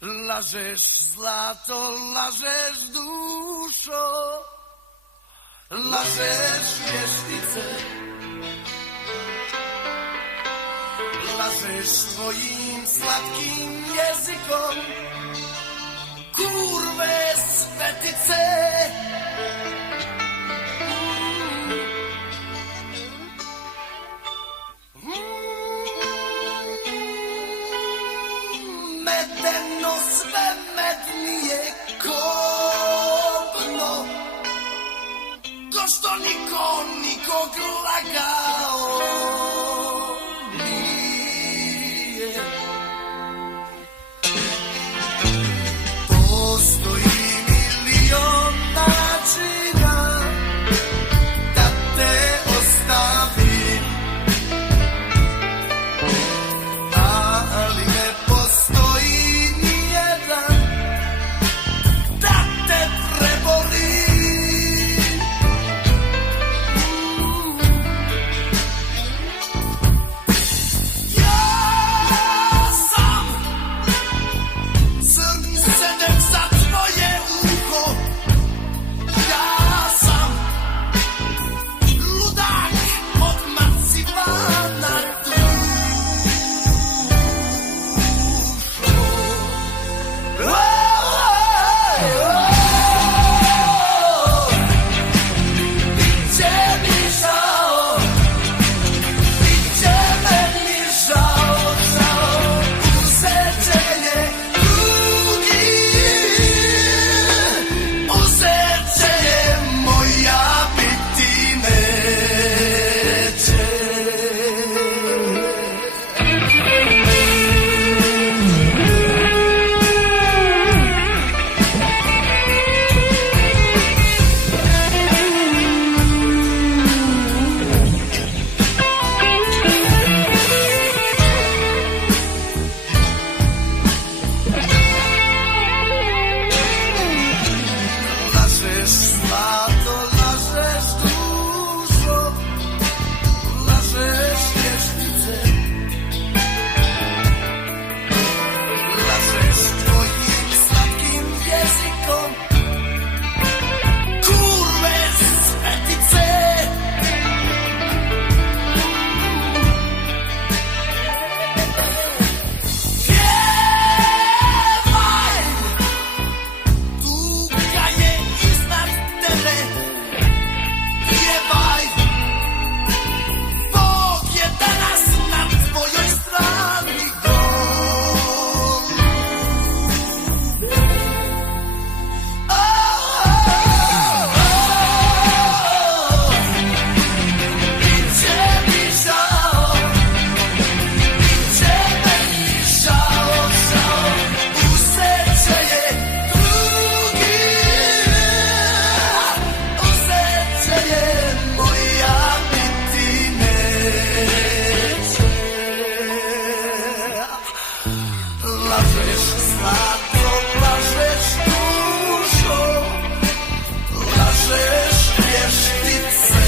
Lażesz zlato, lażesz duszo, lażesz wierzchnicę, lażesz swoim sladkim językom, kurwę svetyce. Medeno swe mednije kopno, to što niko nikog lagao nije. Postoji milion načina da te ostavim, ali ne postoji nijedan da te preboli. Ja sam crni sedem za tvoje uho, ja sam ludak od marcivana. Lażesz zlato, lażesz duszo, lażesz wierzchnicę.